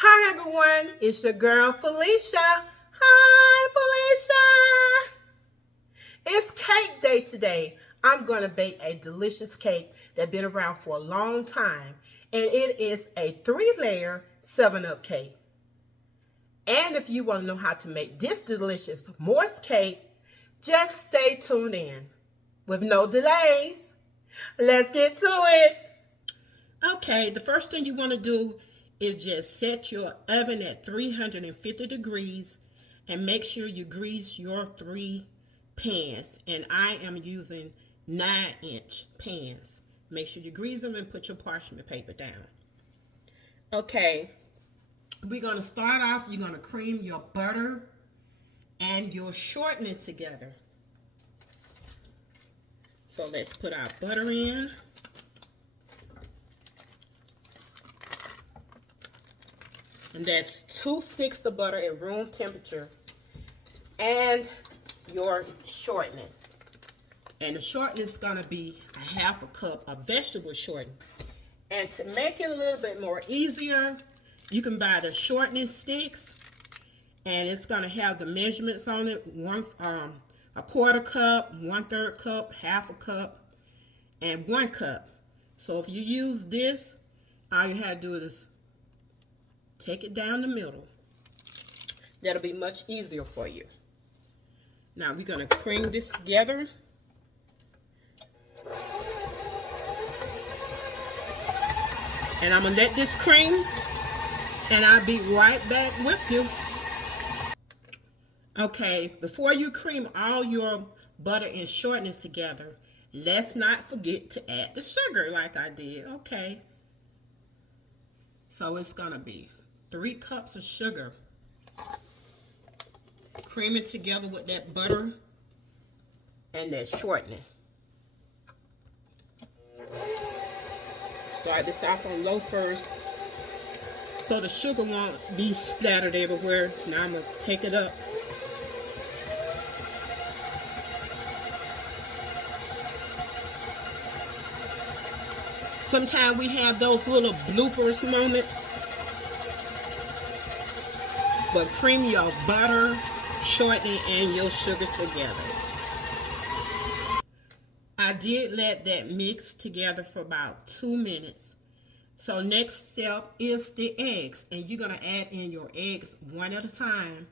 Hi everyone, it's your girl Felicia. Hi Felicia. It's cake day today. I'm going to bake a delicious cake that's been around for a long time, and it is a 3-layer 7-up cake. And if you want to know how to make this delicious moist cake, just stay tuned in. With no delays, let's get to it. Okay, the first thing you want to do is just set your oven at 350 degrees and make sure you grease your 3 pans. And I am using 9-inch pans. Make sure you grease them and put your parchment paper down. Okay, we're going to start off. You're going to cream your butter and your shortening together. So let's put our butter in. And that's 2 sticks of butter at room temperature. And your shortening. And the shortening is going to be a 1/2 cup of vegetable shortening. And to make it a little bit more easier, you can buy the shortening sticks. And it's going to have the measurements on it. 1/4 cup, 1/3 cup, 1/2 cup, and 1 cup. So if you use this, all you have to do is take it down the middle. That'll be much easier for you. Now we're going to cream this together. And I'm going to let this cream, and I'll be right back with you. Okay, before you cream all your butter and shortening together, let's not forget to add the sugar like I did. Okay. So it's going to be 3 cups of sugar. Cream it together with that butter and that shortening. Start this off on low first so the sugar won't be splattered everywhere. Now I'm going to take it up. Sometimes we have those little bloopers moments. But cream your butter, shortening, and your sugar together. I did let that mix together for about 2 minutes. So next step is the eggs. And you're going to add in your eggs one at a time.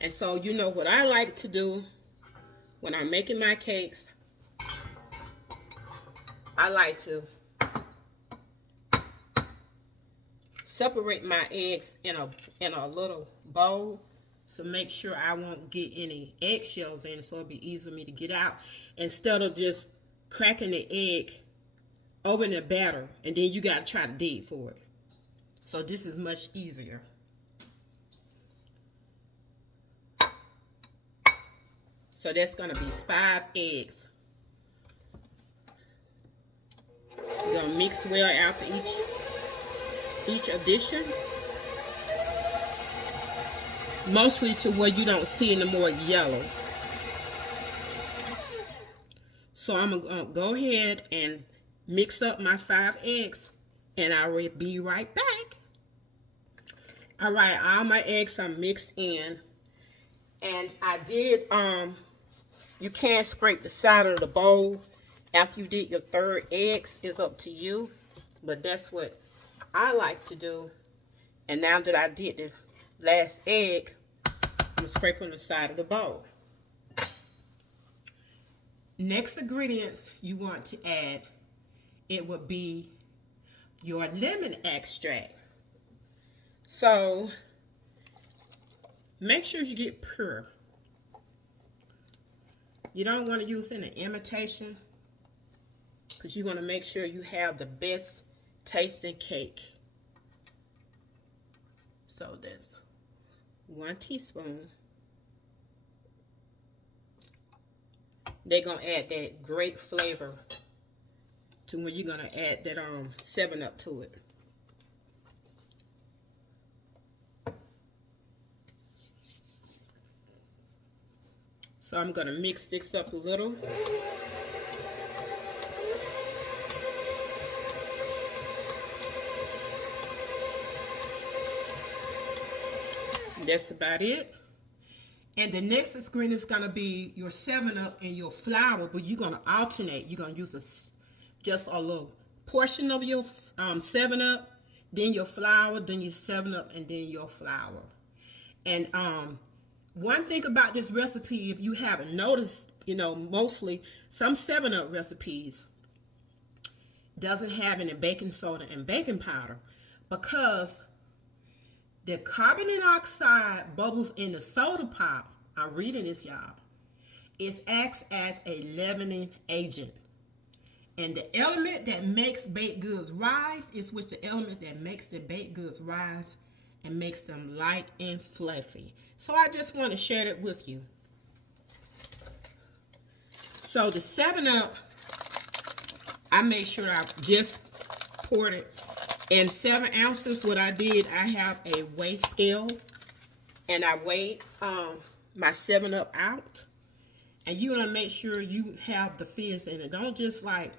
And so you know what I like to do when I'm making my cakes. I like to separate my eggs in a little bowl, so make sure I won't get any eggshells in, so it'll be easy for me to get out, instead of just cracking the egg over in the batter and then you got to try to dig for it. So this is much easier. So that's going to be 5 eggs. You're going to mix well after each addition, mostly to where you don't see any more yellow. So I'm going to go ahead and mix up my 5 eggs, and I will be right back. All right, all my eggs are mixed in, and I did, you can scrape the side of the bowl after you did your 3rd eggs. It's up to you, but that's what I like to do. And now that I did the last egg, I'm going to scrape on the side of the bowl. Next ingredients you want to add, it would be your lemon extract. So make sure you get pure. You don't want to use any imitation, because you want to make sure you have the best tasting cake. So that's 1 teaspoon. They're going to add that great flavor to when you're going to add that 7-Up to it. So I'm going to mix this up a little. That's about it. And the next screen is going to be your 7-Up and your flour, but you're going to alternate. You're going to use just a little portion of your 7-Up, then your flour, then your 7-Up, and then your flour. And one thing about this recipe, if you haven't noticed, mostly some 7-Up recipes doesn't have any baking soda and baking powder because the carbon dioxide bubbles in the soda pop, I'm reading this, y'all, it acts as a leavening agent. And the element that makes baked goods rise is with the element that makes the baked goods rise and makes them light and fluffy. So I just want to share that with you. So the 7-Up, I made sure I just poured it. In 7 ounces, what I did, I have a weigh scale, and I weighed my 7-Up out. And you want to make sure you have the fizz in it. Don't just like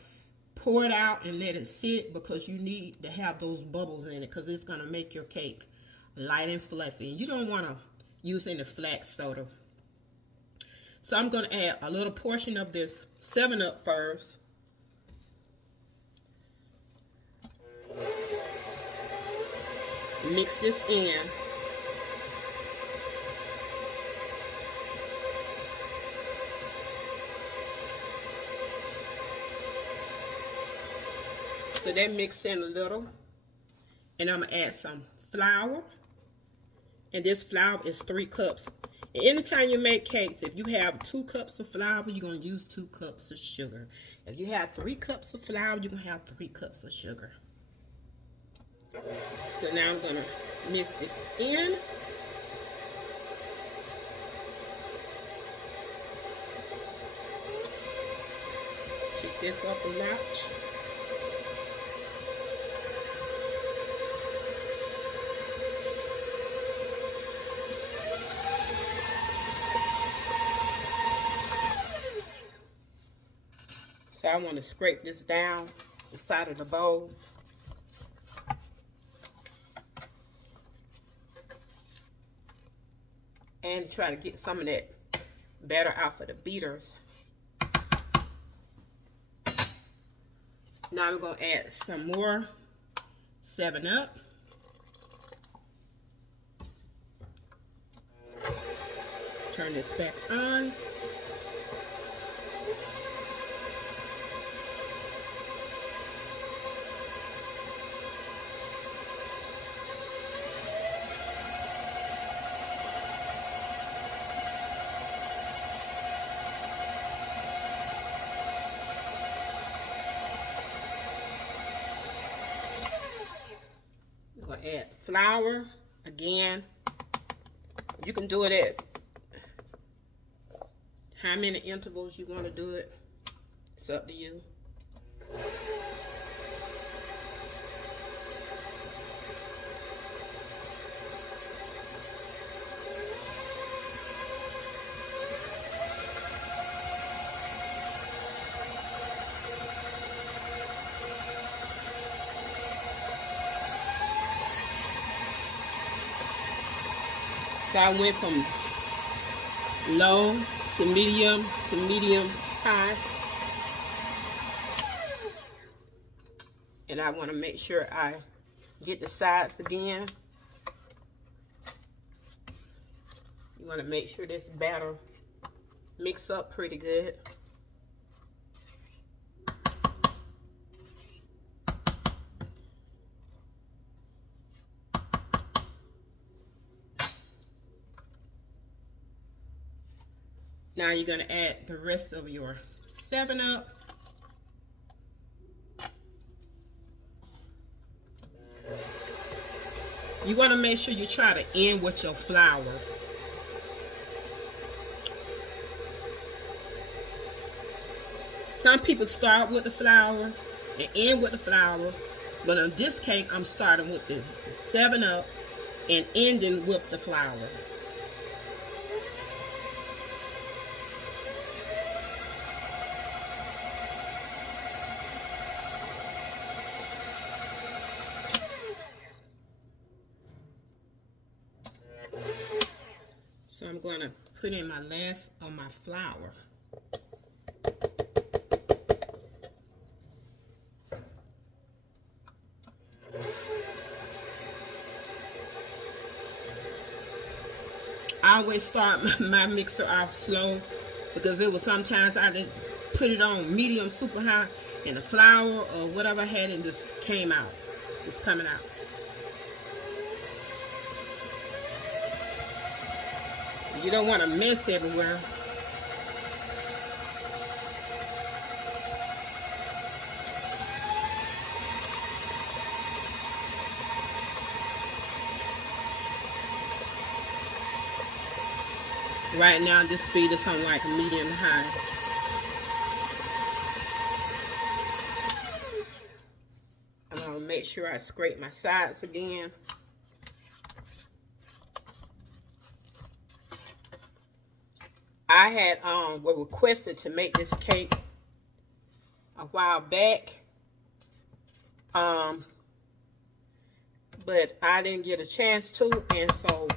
pour it out and let it sit, because you need to have those bubbles in it, because it's going to make your cake light and fluffy. And you don't want to use any flax soda. So I'm going to add a little portion of this 7-Up first. Mix this in. So that mix in a little. And I'm going to add some flour. And this flour is 3 cups. And anytime you make cakes, if you have 2 cups of flour, you're going to use 2 cups of sugar. If you have 3 cups of flour, you're going to have 3 cups of sugar. So now I'm going to mix this in. Pick this up a notch. So I want to scrape this down the side of the bowl. And try to get some of that batter out for the beaters. Now we're going to add some more 7-Up. Turn this back on. Add flour again. You can do it at how many intervals you want to do it. It's up to you. So I went from low to medium high. And I want to make sure I get the sides again. You want to make sure this batter mix up pretty good. Now you're going to add the rest of your 7-Up. You want to make sure you try to end with your flour. Some people start with the flour and end with the flour, but on this cake I'm starting with the 7-Up and ending with the flour. So I'm going to put in my last of my flour. I always start my mixer off slow because it was sometimes I just put it on medium, super high, and the flour or whatever I had it just came out. It's coming out. You don't want to mess everywhere. Right now, this speed is on like medium high. I'm gonna make sure I scrape my sides again. I had requested to make this cake a while back, but I didn't get a chance to, and so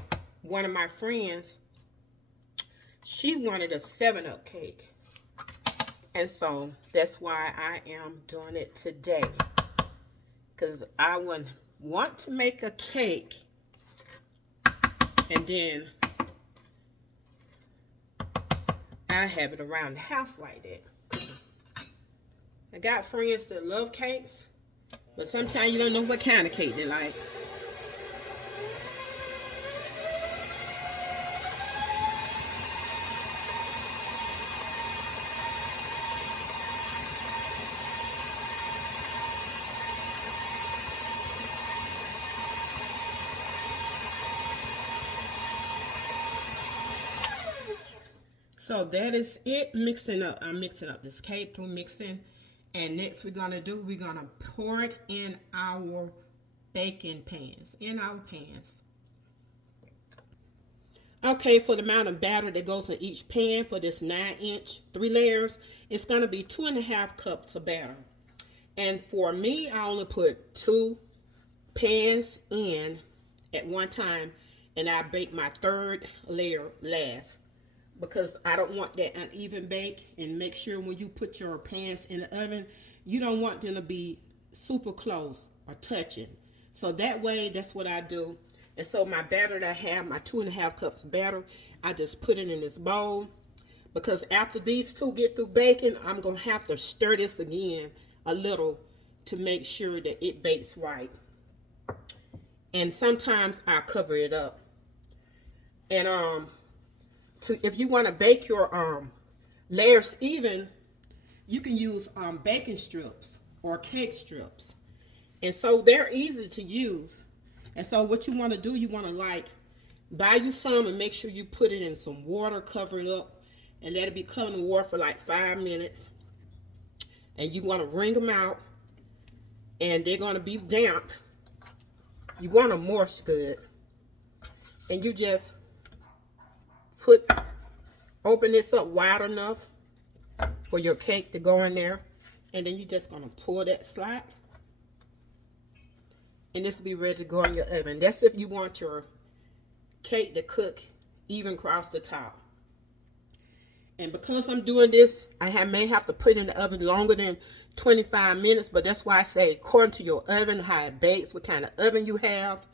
one of my friends, she wanted a 7-Up cake, and so that's why I am doing it today, because I would want to make a cake and then I have it around the house like that. I got friends that love cakes, but sometimes you don't know what kind of cake they like. So that is it, mixing up. I'm mixing up this cake through mixing. And next we're going to pour it in our baking pans, Okay, for the amount of batter that goes in each pan for this 9-inch, 3 layers, it's going to be 2.5 cups of batter. And for me, I only put 2 pans in at one time, and I bake my 3rd layer last, because I don't want that uneven bake. And make sure when you put your pans in the oven, you don't want them to be super close or touching. So that way, that's what I do. And so my batter that I have, my 2.5 cups of batter, I just put it in this bowl, because after these 2 get through baking, I'm going to have to stir this again a little to make sure that it bakes right. And sometimes I cover it up. And if you want to bake your layers even, you can use baking strips or cake strips. And so they're easy to use. And so what you want to do, you want to like buy you some and make sure you put it in some water, cover it up, and let it be covered in water for like 5 minutes. And you want to wring them out, and they're going to be damp. You want them moist good. And you just open this up wide enough for your cake to go in there, and then you're just going to pull that slot, and this will be ready to go in your oven. That's if you want your cake to cook even across the top. And because I'm doing this, I may have to put it in the oven longer than 25 minutes, but that's why I say according to your oven, how it bakes, what kind of oven you have.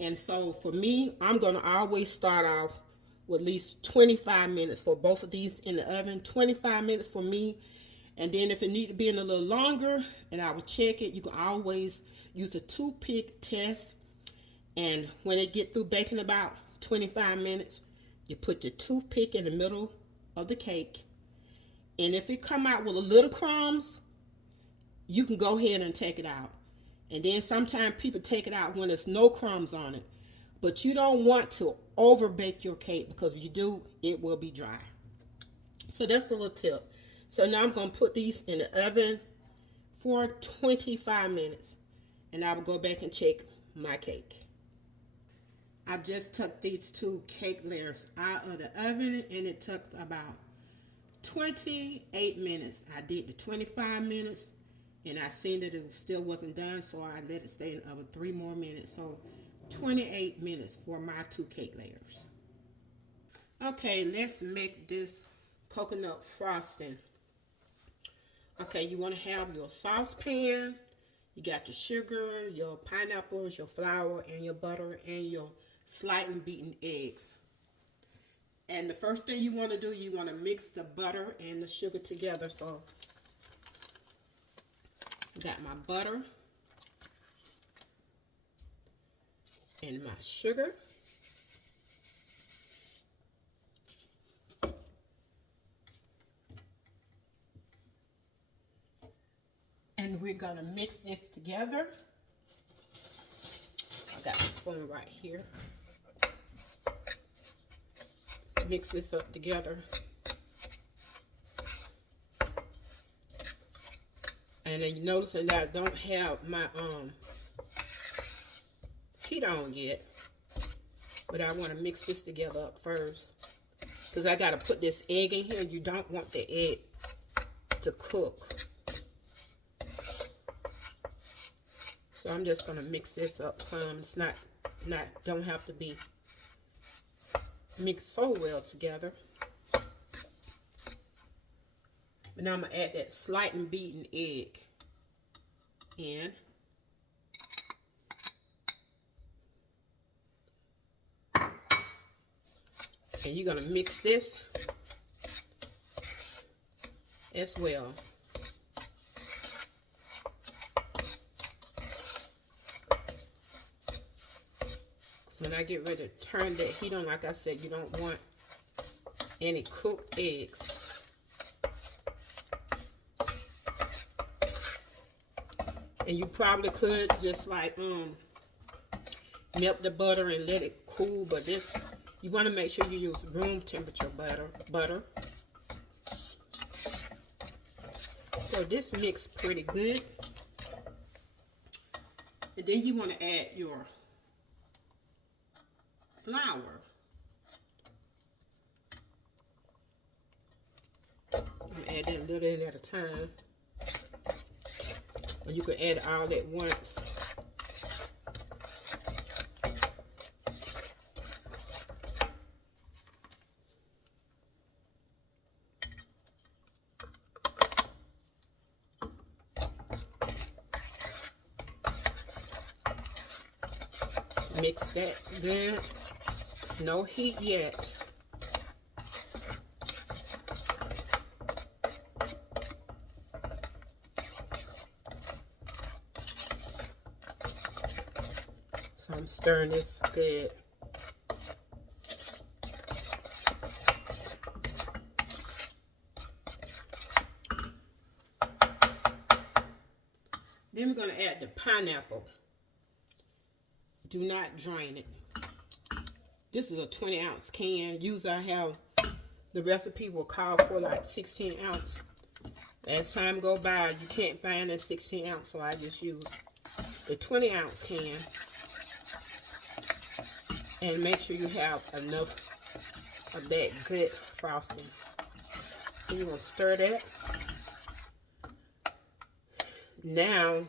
And so for me, I'm going to always start off with at least 25 minutes for both of these in the oven. 25 minutes for me. And then if it need to be in a little longer, and I will check it, you can always use a toothpick test. And when it get through baking about 25 minutes, you put the toothpick in the middle of the cake. And if it come out with a little crumbs, you can go ahead and take it out. And then sometimes people take it out when there's no crumbs on it. But you don't want to over bake your cake, because if you do, it will be dry. So that's the little tip. So now I'm going to put these in the oven for 25 minutes. And I will go back and check my cake. I just took these 2 cake layers out of the oven, and it took about 28 minutes. I did the 25 minutes, and I seen that it still wasn't done, so I let it stay in the oven 3 more minutes. So 28 minutes for my 2 cake layers. Okay, let's make this coconut frosting. Okay, you want to have your saucepan. You got your sugar, your pineapples, your flour, and your butter, and your slightly beaten eggs. And the first thing you want to do, you want to mix the butter and the sugar together. So, I got my butter and my sugar. And we're going to mix this together. I got the spoon right here. Mix this up together. And then you notice that I don't have my heat on yet. But I want to mix this together up first. Because I got to put this egg in here. You don't want the egg to cook. So I'm just going to mix this up some. It's don't have to be mixed so well together. And now I'm going to add that slightly beaten egg in. And you're going to mix this as well. So when I get ready to turn that heat on, like I said, you don't want any cooked eggs. And you probably could just like melt the butter and let it cool, but this, you want to make sure you use room temperature butter. So this mixed pretty good. And then you want to add your flour. I'm going to add that a little in at a time. Or you can add it all at once. Mix that good. No heat yet. So I'm stirring this good. Then we're going to add the pineapple. Do not drain it. This is a 20-ounce can. Usually I have, the recipe will call for like 16 ounce. As time go by, you can't find a 16 ounce, so I just use the 20-ounce can. And make sure you have enough of that good frosting. And you're going to stir that. Now,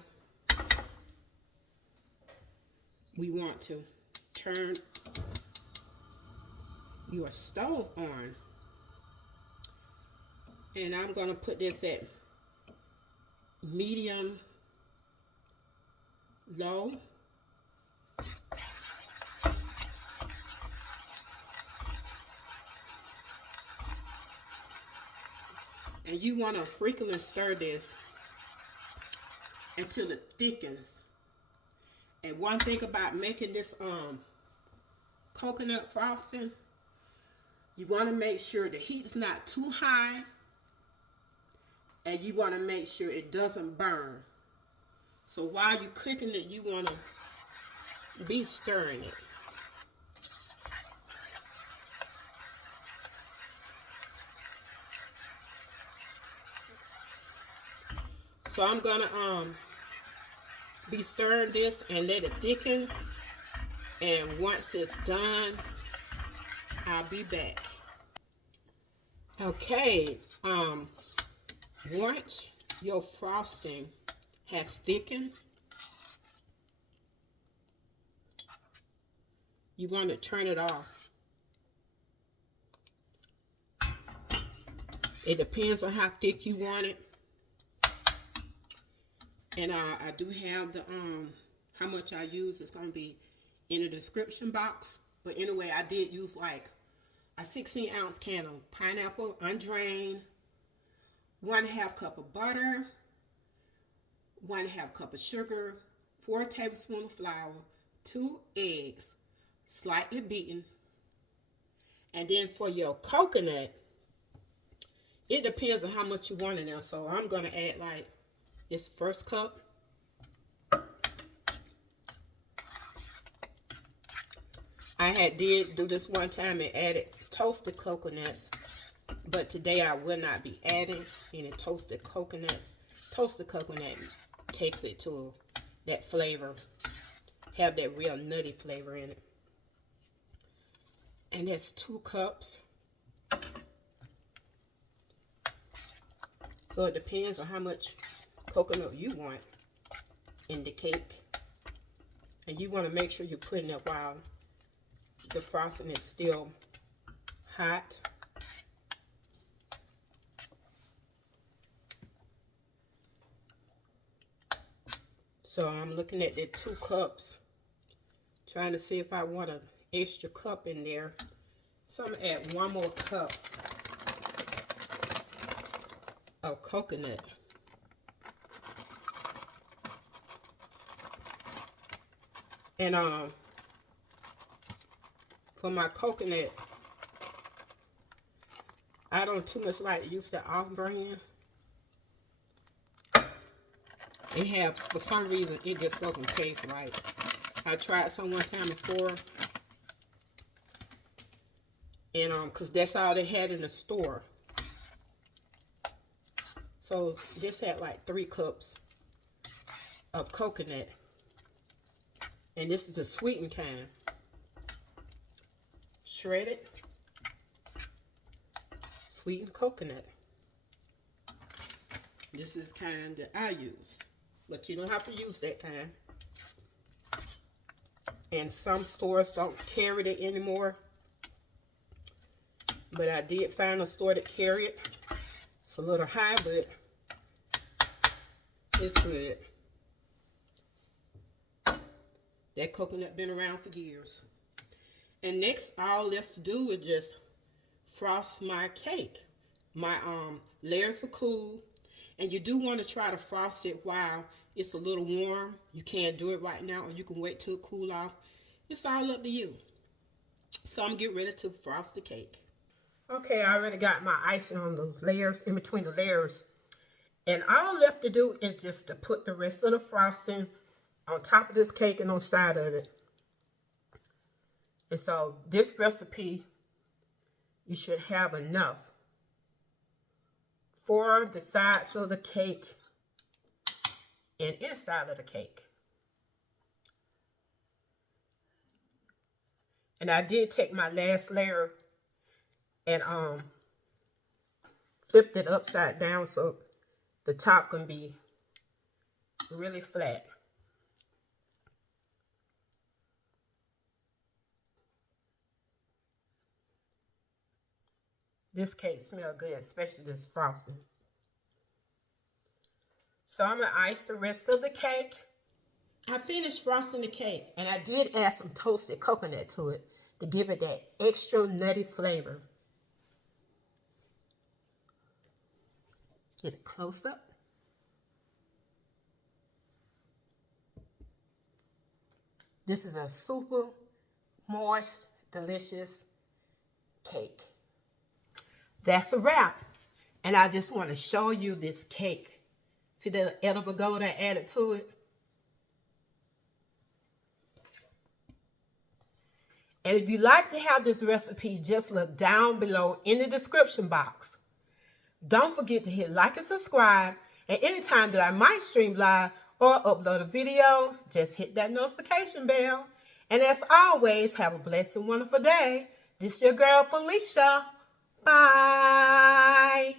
we want to turn your stove on. And I'm going to put this at medium low. And you want to frequently stir this until it thickens. And one thing about making this coconut frosting, you want to make sure the heat's not too high, and you want to make sure it doesn't burn. So while you're cooking it, you want to be stirring it. So I'm gonna be stirring this and let it thicken, and once it's done, I'll be back. Okay, once your frosting has thickened, you want to turn it off. It depends on how thick you want it. And I do have the how much I use. It's gonna be in the description box. But anyway, I did use like a 16-ounce can of pineapple undrained, 1/2 cup of butter, 1/2 cup of sugar, 4 tablespoons of flour, 2 eggs, slightly beaten. And then for your coconut, it depends on how much you want in there. So I'm gonna add like this first cup. I did do this one time and added toasted coconuts, but today I will not be adding any toasted coconuts. Toasted coconut takes it to that flavor, have that real nutty flavor in it. And that's 2 cups. So it depends on how much coconut you want in the cake. And you want to make sure you're putting it while the frosting is still hot. So I'm looking at the 2 cups, trying to see if I want an extra cup in there. So I'm going to add 1 more cup of coconut. And for my coconut, I don't too much like to use the off-brand. It has, for some reason, it just doesn't taste right. I tried some one time before, and cause that's all they had in the store. So this had like 3 cups of coconut, and this is the sweetened kind, shredded sweetened coconut. This is the kind that I use, but you don't have to use that kind. And some stores don't carry it anymore, but I did find a store that carry it. It's a little high, but it's good. That coconut been around for years. And next, all left to do is just frost my cake. My layers are cool, and you do want to try to frost it while it's a little warm. You can't do it right now, or you can wait till it cool off. It's all up to you. So I'm getting ready to frost the cake. Okay, I already got my icing on the layers, in between the layers. And all left to do is just to put the rest of the frosting on top of this cake and on the side of it. And so this recipe, you should have enough for the sides of the cake and inside of the cake. And I did take my last layer and flipped it upside down so the top can be really flat. This cake smells good, especially this frosting. So I'm going to ice the rest of the cake. I finished frosting the cake, and I did add some toasted coconut to it to give it that extra nutty flavor. Get a close up. This is a super moist, delicious cake. That's a wrap. And I just want to show you this cake. See the edible gold I added to it? And if you'd like to have this recipe, just look down below in the description box. Don't forget to hit like and subscribe. And anytime that I might stream live or upload a video, just hit that notification bell. And as always, have a blessed and wonderful day. This is your girl, Felicia. Bye.